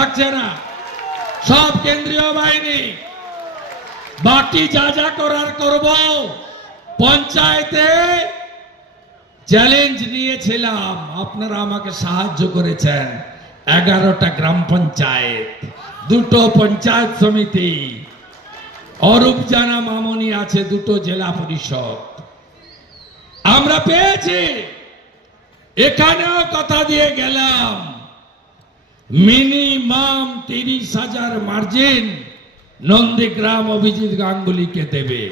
লাগছে না। সব কেন্দ্রীয় বাহিনী বাকি যা যা করার করব, পঞ্চায়েতে চ্যালেঞ্জ নিয়েছিলাম। আপনারা আমাকে সাহায্য করেছেন। এগারোটা গ্রাম পঞ্চায়েত, দুটো পঞ্চায়েত সমিতি, অরূপ জানা মামনি আছে, দুটো জেলা পরিষদ। আমরা পেয়েছি। এখানেও কথা দিয়ে গেলাম। মিনিমাম তিরিশ হাজার মার্জিন নন্দীগ্রাম অভিজিৎ গাঙ্গুলিকে দেবে।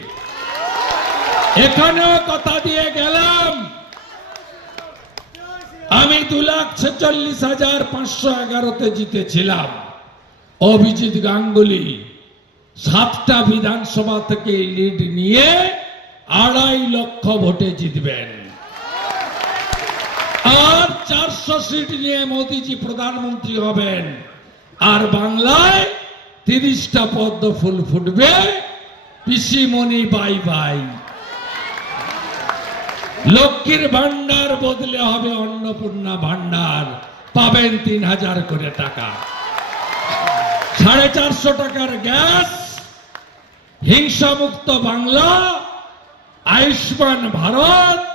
এখানেও কথা দিয়ে গেলাম। আমি দু লাখ ছেচল্লিশ হাজার পাঁচশো এগারোতে জিতেছিলাম। অভিজিৎ গাঙ্গুলি সাতটা বিধানসভা থেকে লিড নিয়ে আড়াই লক্ষ ভোটে জিতবেন আর চারশো সিট নিয়ে মোদিজি প্রধানমন্ত্রী হবেন। আর বাংলায় তিরিশটা পদ্ম ফুল ফুটবে। পিসিমণি বাই বাই। লক্ষ্মীর ভান্ডার বদলে হবে অন্নপূর্ণা ভান্ডার পাবেন তিন হাজার করে টাকা। সাড়ে চারশো টাকার গ্যাস। হিংসামুক্ত বাংলা। আয়ুষ্মান ভারত।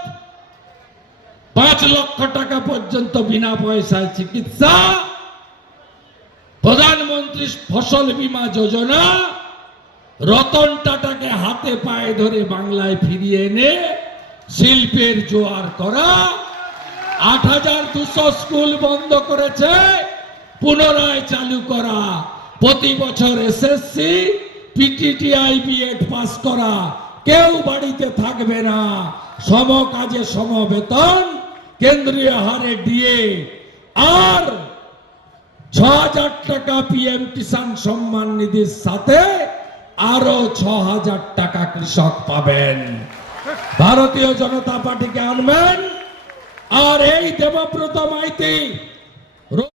পাঁচ লক্ষ টাকা পর্যন্ত বিনা পয়সায় চিকিৎসা। প্রধানমন্ত্রী ফসল বীমা যোজনা। রতন টাটাকে হাতে পায়ে ধরে বাংলায় ফিরিয়ে এনে শিল্পের জোয়ার করা। আট হাজার দুশো স্কুল বন্ধ করেছে, পুনরায় চালু করা। প্রতি বছর এসএসসি, পিটিটিআই বিএড পাস করা। কেউ বাড়িতে থাকবে না। সম কাজে সম বেতন। কেন্দ্রীয় হারে দিয়ে আর ছ হাজার টাকা পিএম কিষাণ সম্মান নিধির সাথে আরও ছ হাজার টাকা কৃষক পাবেন। ভারতীয় জনতা পার্টিকে আনবেন। আর এই দেবব্রত মাইতি